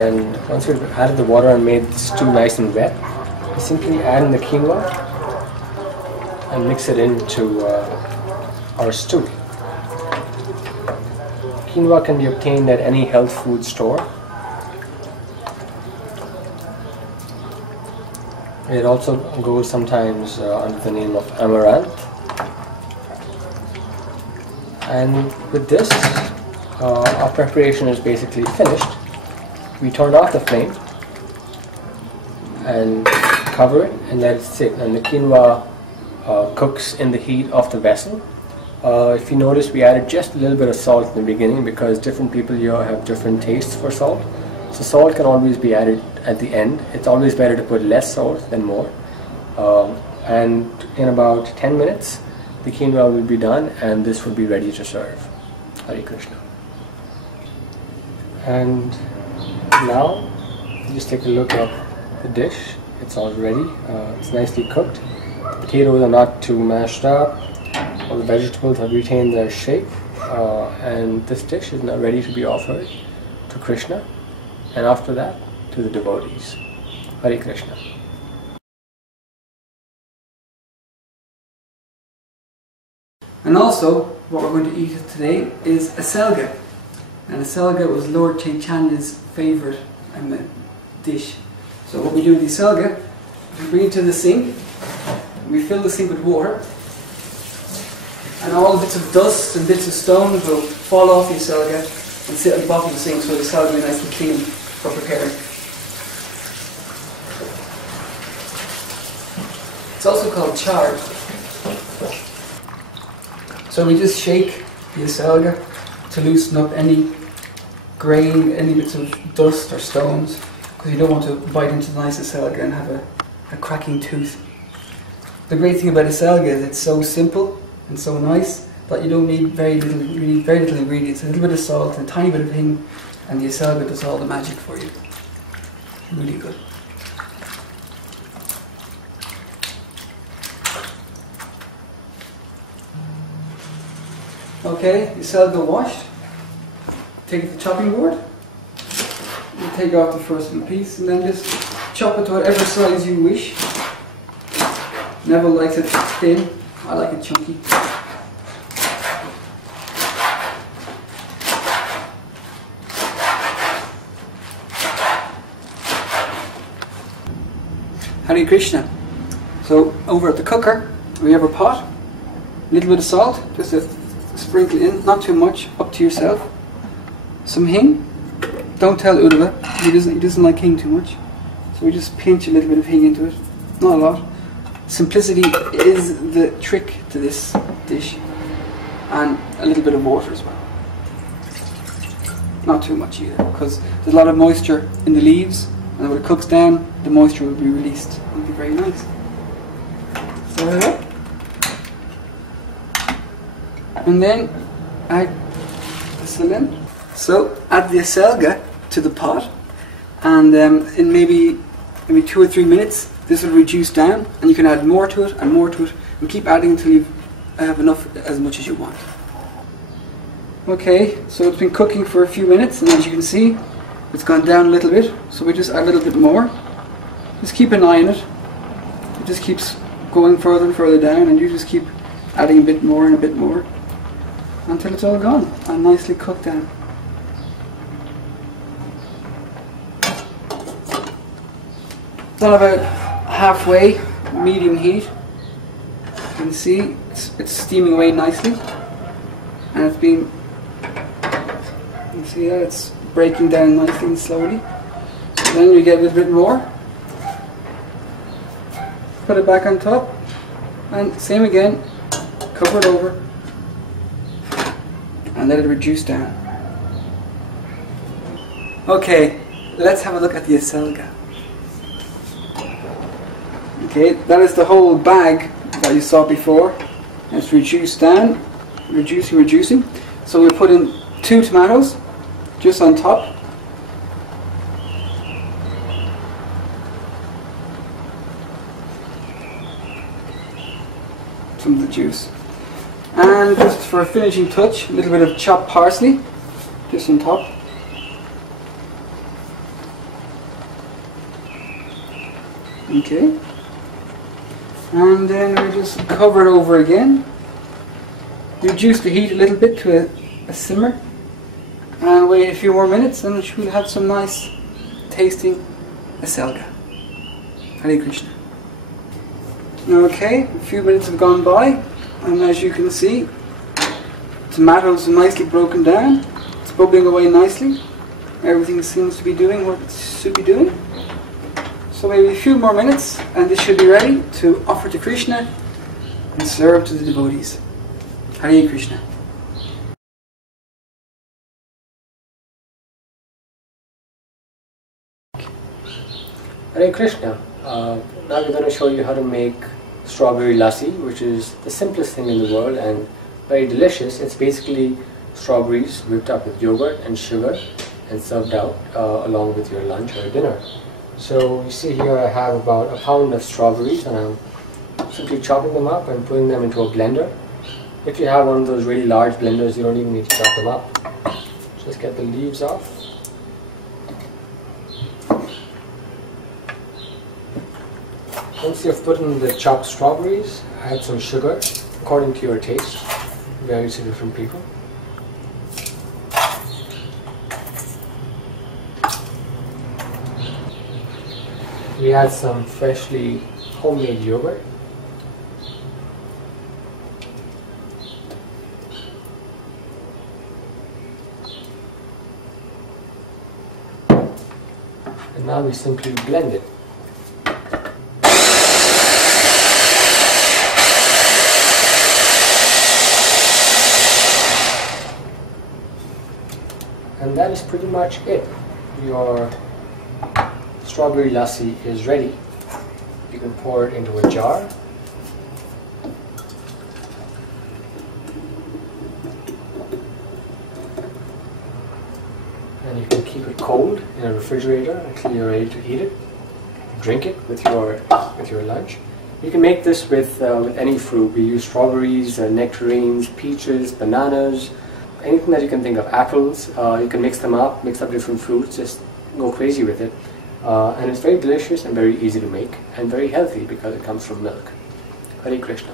And once we've added the water and made the stew nice and wet, we simply add in the quinoa and mix it into our stew. Quinoa can be obtained at any health food store. It also goes sometimes under the name of amaranth. And with this, our preparation is basically finished. We turned off the flame and cover it and let it sit, and the quinoa cooks in the heat of the vessel. If you notice, we added just a little bit of salt in the beginning because different people here have different tastes for salt. So salt can always be added at the end. It's always better to put less salt than more. And in about 10 minutes, the quinoa will be done and this will be ready to serve. Hare Krishna. And now, just take a look at the dish. It's all ready. It's nicely cooked. The potatoes are not too mashed up. All the vegetables have retained their shape. And this dish is now ready to be offered to Krishna. And after that, to the devotees. Hare Krishna. And also, what we're going to eat today is Acelga. And Acelga was Lord Chaitanya's favourite dish. So what we do with the Acelga, we bring it to the sink, we fill the sink with water, and all bits of dust and bits of stones will fall off the Acelga and sit at the bottom of the sink, so the Acelga will be nice and clean for preparing. It's also called chard. So we just shake the Acelga to loosen up any grain, any bits of dust or stones, because you don't want to bite into the nice Acelga and have a cracking tooth. The great thing about Acelga is it's so simple and so nice that you don't need very little ingredients. A little bit of salt and a tiny bit of hing, and the Acelga does all the magic for you. Really good. Okay, the Acelga washed. Take it to the chopping board. You take off the first little piece and then just chop it to whatever size you wish. Neville likes it thin. I like it chunky. Hare Krishna. So over at the cooker we have a pot, a little bit of salt, just a sprinkle in, not too much, up to yourself. Some hing. Don't tell Uddhava, he doesn't like hing too much. So we just pinch a little bit of hing into it, not a lot. Simplicity is the trick to this dish. And a little bit of water as well. Not too much either, because there's a lot of moisture in the leaves, and when it cooks down, the moisture will be released. It'll be very nice. So there we go. And then add the saline. So add the Acelga to the pot, and in maybe 2 or 3 minutes this will reduce down, and you can add more to it and more to it, and keep adding until you have enough, as much as you want. Okay, so it's been cooking for a few minutes, and as you can see, it's gone down a little bit. So we just add a little bit more. Just keep an eye on it. It just keeps going further and further down, and you just keep adding a bit more and a bit more until it's all gone and nicely cooked down. Done about halfway, medium heat. You can see it's steaming away nicely, and it's been, you can see that it's breaking down nicely and slowly. Then we get a little bit more, put it back on top, and same again, cover it over and let it reduce down. Okay, let's have a look at the Acelga. Okay, that is the whole bag that you saw before. And it's reduced down, reducing. So we put in 2 tomatoes just on top. Some of the juice. And just for a finishing touch, a little bit of chopped parsley just on top. Okay. And then we just cover it over again. Reduce the heat a little bit to a simmer. And wait a few more minutes and we'll have some nice tasting Acelga. Hare Krishna. Okay, a few minutes have gone by, and as you can see, tomatoes are nicely broken down. It's bubbling away nicely. Everything seems to be doing what it should be doing. So maybe a few more minutes and this should be ready to offer to Krishna and serve to the devotees. Hare Krishna. Hare Krishna. Now we're going to show you how to make strawberry lassi, which is the simplest thing in the world and very delicious. It's basically strawberries whipped up with yogurt and sugar and served out along with your lunch or dinner. So you see here I have about a pound of strawberries and I'm simply chopping them up and putting them into a blender. If you have one of those really large blenders, you don't even need to chop them up. Just get the leaves off. Once you've put in the chopped strawberries, add some sugar according to your taste. Varies to different people. We add some freshly homemade yogurt. And now we simply blend it. And that is pretty much it. Your strawberry lassi is ready. You can pour it into a jar. And you can keep it cold in a refrigerator until you're ready to eat it. Drink it with your lunch. You can make this with any fruit. We use strawberries, nectarines, peaches, bananas, anything that you can think of, apples. You can mix them up, mix up different fruits, just go crazy with it. And it's very delicious and very easy to make and very healthy because it comes from milk. Hare Krishna.